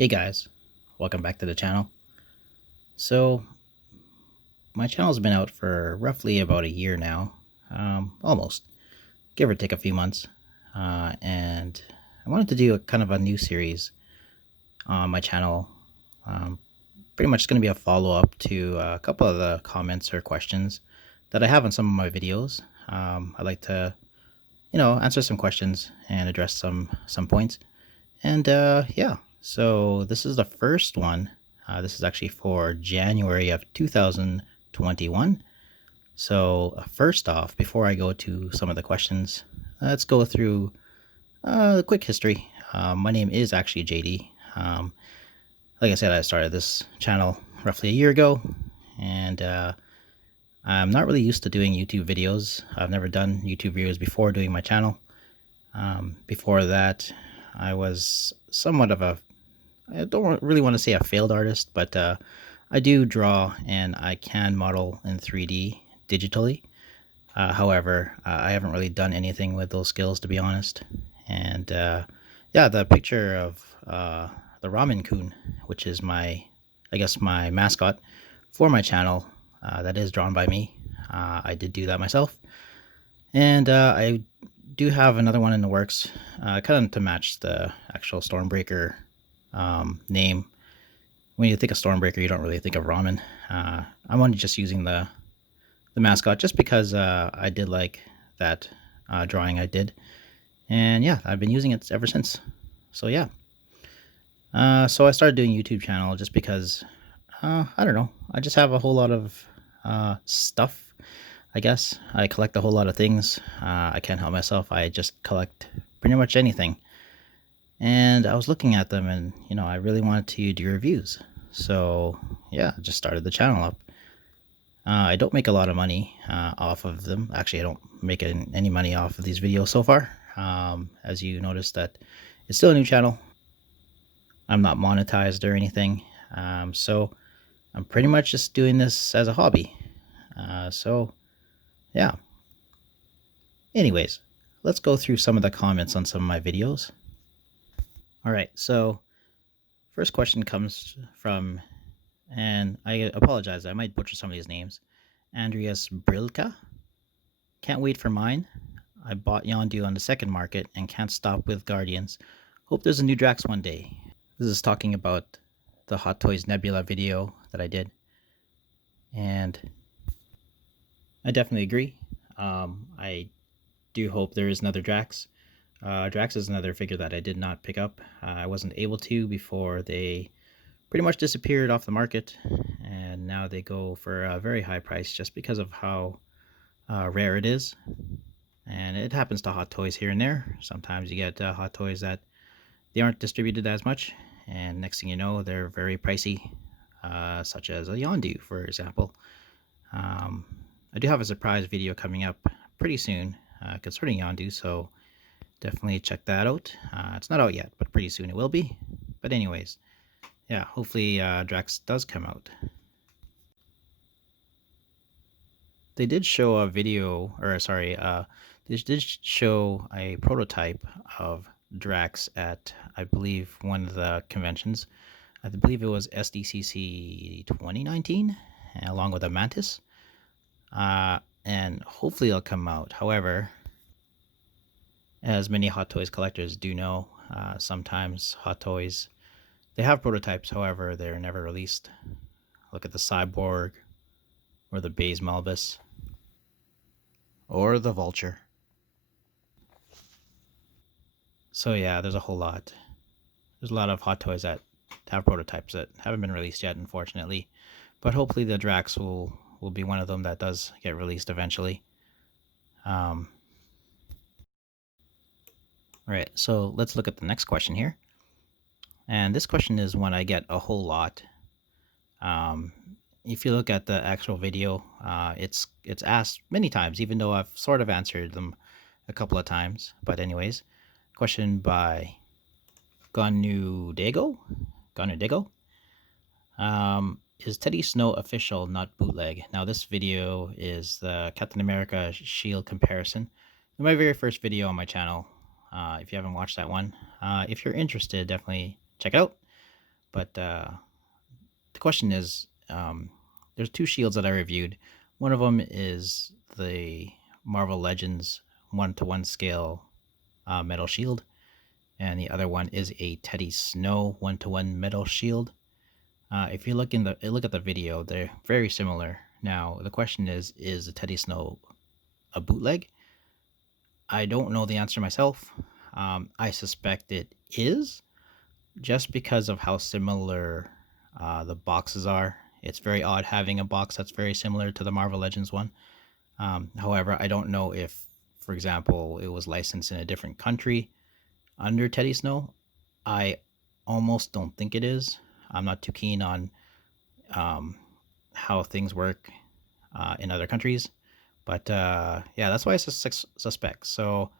Hey guys, welcome back to the channel. So, my channel's been out for roughly about a year now, almost, give or take a few months. And I wanted to do a kind of a new series on my channel. Um, Pretty much going to be a follow up to a couple of the comments or questions that I have on some of my videos. I'd like to, answer some questions and address some points. And yeah, so this is the first one. This is actually for January of 2021. So, first off, before I go to some of the questions, let's go through the quick history. My name is actually JD. Like I said, I started this channel roughly a year ago, and I'm not really used to doing YouTube videos. I've never done YouTube videos before doing my channel. Before that, I was somewhat of a I don't really want to say a failed artist, but I do draw and I can model in 3D digitally. However, I haven't really done anything with those skills, to be honest. And yeah, the picture of the Ramen Kun, which is I guess, my mascot for my channel, that is drawn by me. I did do that myself. And I do have another one in the works, kind of to match the actual Stormbreaker name. When you think of Stormbreaker, you don't really think of ramen. I'm only just using the mascot just because I did like that drawing I did, and yeah, I've been using it ever since. So yeah, so I started doing YouTube channel just because I don't know. I just have a whole lot of stuff. I guess I collect a whole lot of things. I can't help myself. I just collect pretty much anything. And I was looking at them, and I really wanted to do reviews. So yeah, I just started the channel up. I don't make a lot of money off of them. Actually, I don't make any money off of these videos so far. As you noticed, that it's still a new channel. I'm not monetized or anything. So I'm pretty much just doing this as a hobby. So yeah. Anyways, let's go through some of the comments on some of my videos. All right, so first question comes from, and I apologize, I might butcher some of these names. Andreas Brilka. Can't wait for mine. I bought Yondu on the second market and can't stop with Guardians. Hope there's a new Drax one day. This is talking about the Hot Toys Nebula video that I did. And I definitely agree. I do hope there is another Drax. Drax is another figure that I did not pick up. I wasn't able to before they pretty much disappeared off the market, and now they go for a very high price just because of how rare it is. And it happens to Hot Toys here and there. Sometimes you get Hot Toys that they aren't distributed as much, and next thing you know, they're very pricey, such as a Yondu, for example. I do have a surprise video coming up pretty soon concerning Yondu, so definitely check that out. It's not out yet, but pretty soon it will be. But anyways, yeah, hopefully Drax does come out. They did show a video, or sorry, they did show a prototype of Drax at, I believe, one of the conventions. I believe it was SDCC 2019, along with a Mantis. And hopefully it'll come out. However, as many Hot Toys collectors do know, sometimes Hot Toys, they have prototypes, however, they're never released. Look at the Cyborg, or the Baze Malbus, or the Vulture. So yeah, there's a whole lot. There's a lot of Hot Toys that have prototypes that haven't been released yet, unfortunately. But hopefully the Drax will be one of them that does get released eventually. All right, so let's look at the next question here. And this question is one I get a whole lot. If you look at the actual video, it's asked many times, even though I've sort of answered them a couple of times. But anyways, question by Ganu Dego. Is Teddy Snow official, not bootleg? Now this video is the Captain America shield comparison. My very first video on my channel. If you haven't watched that one, if you're interested, definitely check it out. But the question is, there's two shields that I reviewed. One of them is the Marvel Legends 1-to-1 scale metal shield, and the other one is a Teddy Snow 1-to-1 metal shield. If you look at the video, they're very similar. Now the question is the Teddy Snow a bootleg? I don't know the answer myself. I suspect it is, just because of how similar the boxes are. It's very odd having a box that's very similar to the Marvel Legends one. However, I don't know if, for example, it was licensed in a different country under Teddy Snow. I almost don't think it is. I'm not too keen on um, how things work in other countries. But yeah, that's why I suspect. So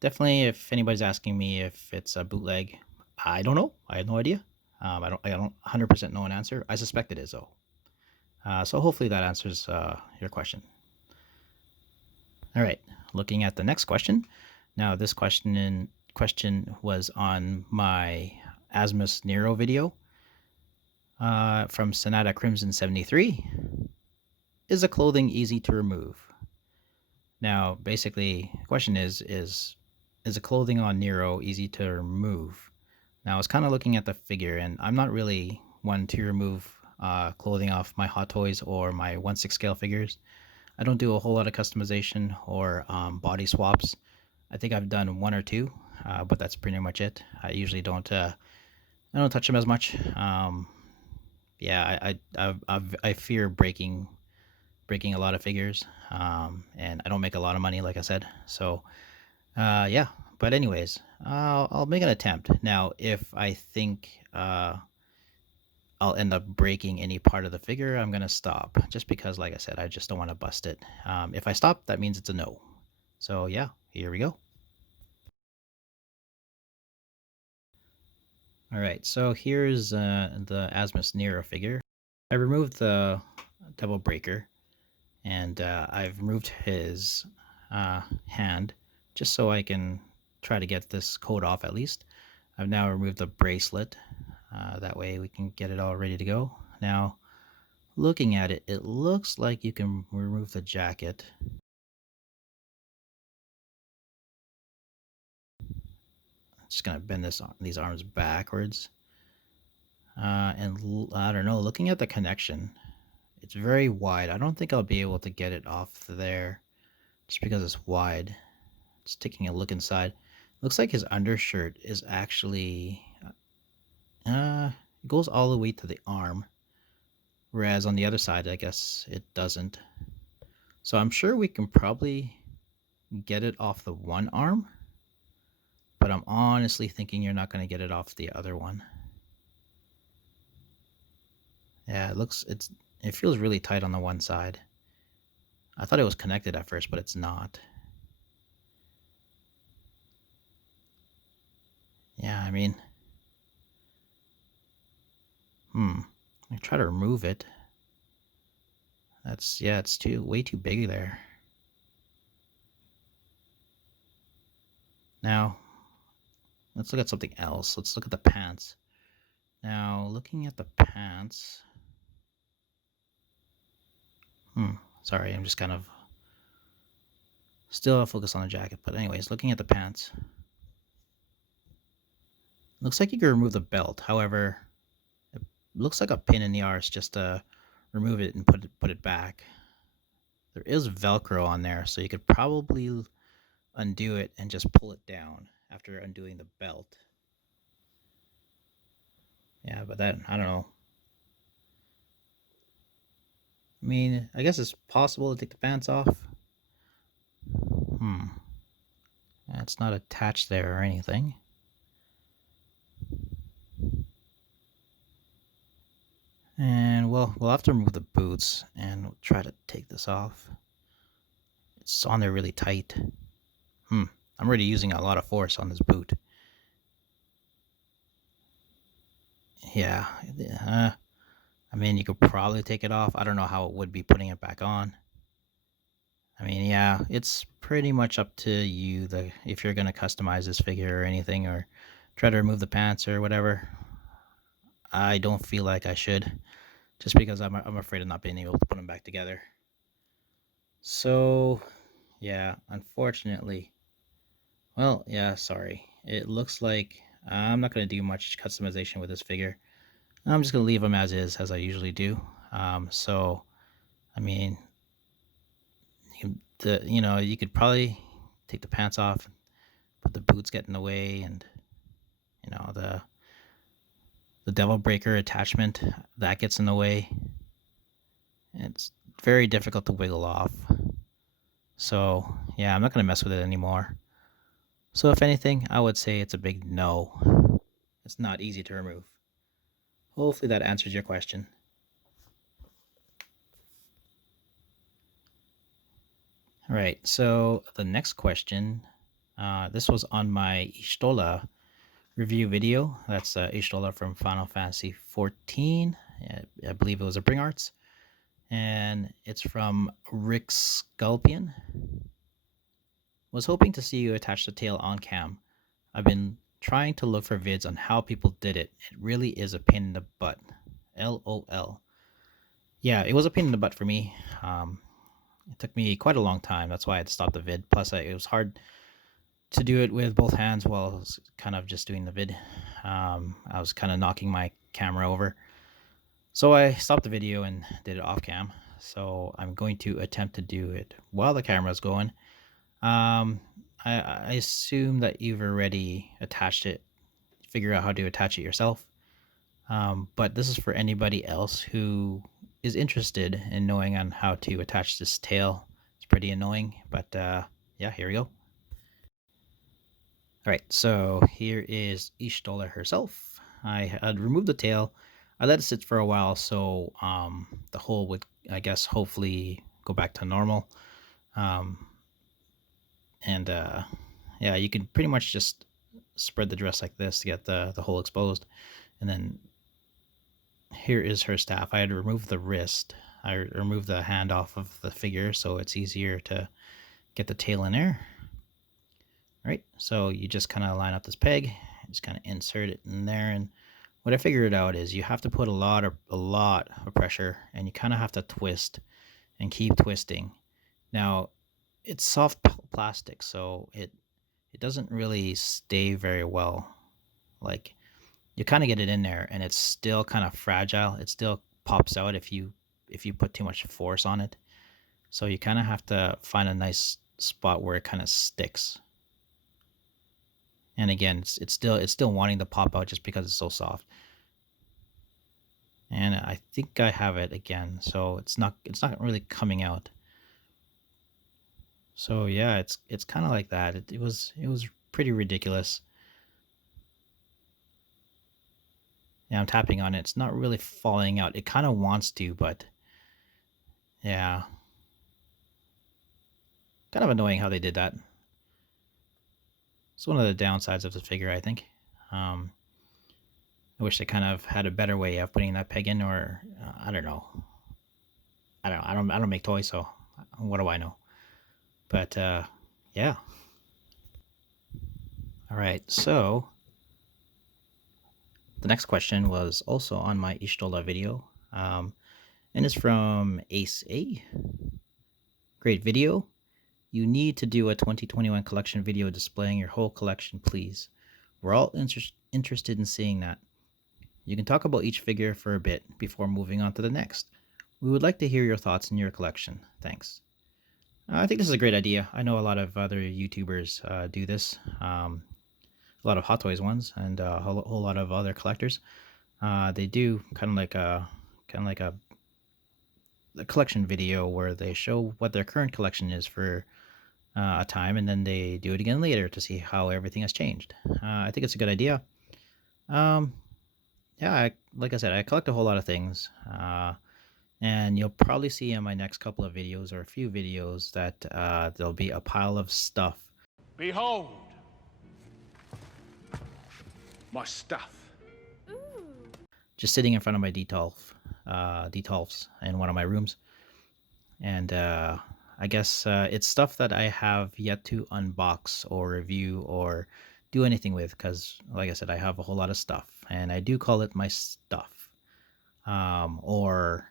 definitely, if anybody's asking me if it's a bootleg, I don't know. I have no idea. I don't 100% know an answer. I suspect it is though. So hopefully that answers your question. All right, looking at the next question. Now this question was on my Asmus Nero video from Sonata Crimson 73. Is the clothing easy to remove? Now, basically, the question is the clothing on Nero easy to remove? Now, I was kind of looking at the figure, and I'm not really one to remove clothing off my Hot Toys or my 1/6 scale figures. I don't do a whole lot of customization or body swaps. I think I've done one or two, but that's pretty much it. I usually don't. I don't touch them as much. Yeah, I fear breaking a lot of figures, and I don't make a lot of money, like I said. So, yeah. But anyways, I'll make an attempt. Now, if I think I'll end up breaking any part of the figure, I'm gonna stop. Just because, like I said, I just don't want to bust it. If I stop, that means it's a no. So yeah, here we go. All right, so here's the Asmus Nero figure. I removed the double breaker, and I've removed his hand just so I can try to get this coat off at least. I've now removed the bracelet. That way we can get it all ready to go. Now, looking at it, it looks like you can remove the jacket. I'm just gonna bend these arms backwards. And I don't know, looking at the connection, it's very wide. I don't think I'll be able to get it off there just because it's wide. Just taking a look inside. Looks like his undershirt is actually it goes all the way to the arm, whereas on the other side, I guess it doesn't. So I'm sure we can probably get it off the one arm, but I'm honestly thinking you're not going to get it off the other one. Yeah, it feels really tight on the one side. I thought it was connected at first, but it's not. Yeah, I mean, I try to remove it. It's way too big there. Now, let's look at something else. Let's look at the pants. Now, looking at the pants. Sorry, I'm just kind of still focused on the jacket. But anyways, looking at the pants. Looks like you can remove the belt. However, it looks like a pain in the arse just to remove it and put it back. There is Velcro on there, so you could probably undo it and just pull it down after undoing the belt. Yeah, but that, I don't know. I mean, I guess it's possible to take the pants off. It's not attached there or anything. And well, we'll have to remove the boots and we'll try to take this off. It's on there really tight. I'm already using a lot of force on this boot. Yeah. I mean, you could probably take it off. I don't know how it would be putting it back on. I mean, yeah, it's pretty much up to you if you're going to customize this figure or anything, or try to remove the pants or whatever. I don't feel like I should, just because I'm afraid of not being able to put them back together. So yeah, unfortunately, well, yeah, sorry. It looks like I'm not gonna do much customization with this figure. I'm just gonna leave them as is, as I usually do. So I mean, you could probably take the pants off, but the boots get in the way, and you know the devil breaker attachment that gets in the way. It's very difficult to wiggle off. So yeah, I'm not gonna mess with it anymore. So if anything, I would say it's a big no. It's not easy to remove. Hopefully that answers your question. All right, so the next question, this was on my Ishtala review video. That's Ishtala from Final Fantasy 14. I believe it was a Bring Arts. And it's from Rick Sculpion. Was hoping to see you attach the tail on cam. I've been trying to look for vids on how people did it. It really is a pain in the butt. LOL. Yeah, it was a pain in the butt for me. It took me quite a long time. That's why I had to stop the vid. Plus, it was hard to do it with both hands while I was kind of just doing the vid. I was kind of knocking my camera over. So I stopped the video and did it off cam. So I'm going to attempt to do it while the camera's going. Um, I assume that you've already attached it, figure out how to attach it yourself. But this is for anybody else who is interested in knowing on how to attach this tail. It's pretty annoying, but yeah, here we go. All right, so here is Ishtala herself. I had removed the tail. I let it sit for a while so the hole would, I guess, hopefully go back to normal. And yeah, you can pretty much just spread the dress like this to get the hole exposed. And then here is her staff. I had removed the wrist. I removed the hand off of the figure so it's easier to get the tail in there. All right, so you just kind of line up this peg, just kind of insert it in there. And what I figured out is you have to put a lot of pressure, and you kind of have to twist and keep twisting. Now, it's soft plastic, so it doesn't really stay very well. Like, you kind of get it in there, and it's still kind of fragile. It still pops out if you put too much force on it. So you kind of have to find a nice spot where it kind of sticks. And again, it's still wanting to pop out just because it's so soft. And I think I have it again, so it's not really coming out. So yeah, it's kind of like that. It was pretty ridiculous. Yeah, I'm tapping on it. It's not really falling out. It kind of wants to, but yeah, kind of annoying how they did that. It's one of the downsides of the figure, I think. I wish they kind of had a better way of putting that peg in, or I don't know. I don't make toys, so what do I know? But yeah. All right, so the next question was also on my Ishtala video, and it's from Ace A. Great video. You need to do a 2021 collection video displaying your whole collection, please. We're all interested in seeing that. You can talk about each figure for a bit before moving on to the next. We would like to hear your thoughts in your collection. Thanks. I think this is a great idea. I know a lot of other YouTubers do this. A lot of Hot Toys ones and a whole lot of other collectors. They do kind of like a collection video where they show what their current collection is for a time, and then they do it again later to see how everything has changed. I think it's a good idea. Yeah, like I said, I collect a whole lot of things, and you'll probably see in my next couple of videos or a few videos that there'll be a pile of stuff. Behold, my stuff. Just sitting in front of my detolfs in one of my rooms, and I guess it's stuff that I have yet to unbox or review or do anything with, because like I said, I have a whole lot of stuff, and I do call it my stuff, or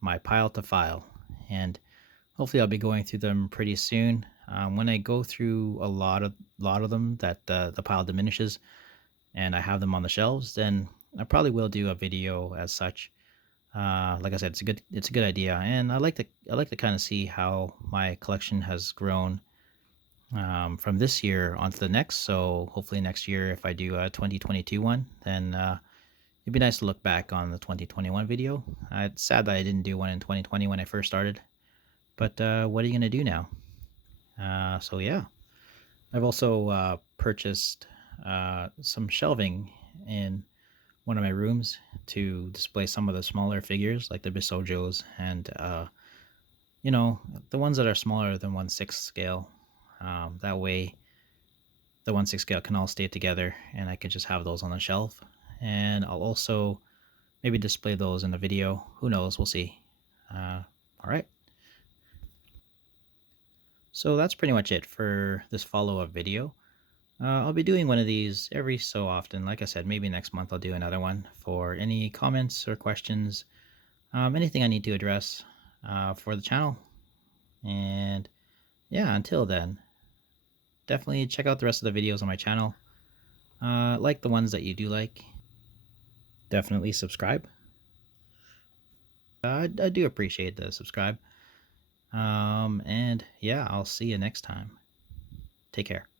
my pile to file. And hopefully I'll be going through them pretty soon. When I go through a lot of them, that the pile diminishes and I have them on the shelves, then I probably will do a video as such. Like I said, it's a good idea, and I like to kind of see how my collection has grown from this year onto the next. So hopefully next year, if I do a 2022 one, then it'd be nice to look back on the 2021 video. It's sad that I didn't do one in 2020 when I first started, but what are you gonna do now? So yeah, I've also purchased some shelving in one of my rooms to display some of the smaller figures, like the Bisojos and the ones that are smaller than 1/6 scale. That way, the 1/6 scale can all stay together, and I can just have those on the shelf. And I'll also maybe display those in a video. Who knows? We'll see. All right. So that's pretty much it for this follow-up video. I'll be doing one of these every so often. Like I said, maybe next month I'll do another one for any comments or questions, anything I need to address for the channel. And yeah, until then, definitely check out the rest of the videos on my channel. Like the ones that you do like. Definitely subscribe. I do appreciate the subscribe. And yeah, I'll see you next time. Take care.